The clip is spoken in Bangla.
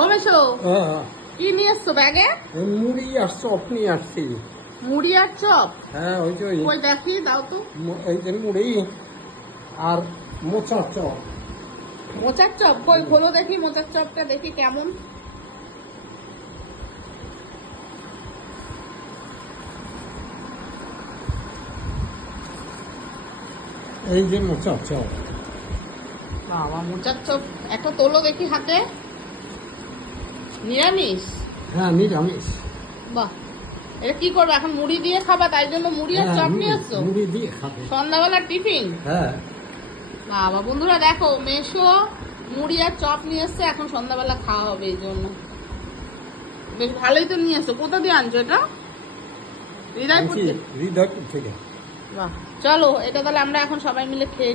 ও মেশো, হ্যাঁ, কি নিয়ে এসছো ব্যাগে? মুড়ি আর চপ নিয়ে আসছি। মুড়ি আর চপ? হ্যাঁ, ওই যে কই দেখি, দাও তো। এই যে মুড়ি আর মোচার চপ। মোচার চপ কই, খোলো দেখি মোচার চপটা, দেখি কেমন। এই যে মোচার চপ। বাবা, মোচার চপ একটা তোলো দেখি হাতে। নিরামিষ? হ্যাঁ, নিরামিষ। বাহ, এটা কি করবে এখন? মুড়ি দিয়ে খাবা, তাই জন্য মুড়ি আর হ্যাঁ, চপ নিয়ে আসছো? মুড়ি দিয়ে খাবে। সন্ধ্যাবেলার টিফিন? হ্যাঁ, বাবা বন্ধুরা দেখো, মেশো মুড়ি আর চপ নিয়ে এসছে, এখন সন্ধ্যাবেলা খাওয়া হবে এই জন্য। বেশ ভালোই তো নিয়ে এসছো। কোথা দিয়ে আনছো এটা? হৃদয়পুর থেকে? হৃদয়পুর থেকে। বাহ, চলো এটা তাহলে আমরা এখন সবাই মিলে খেয়ে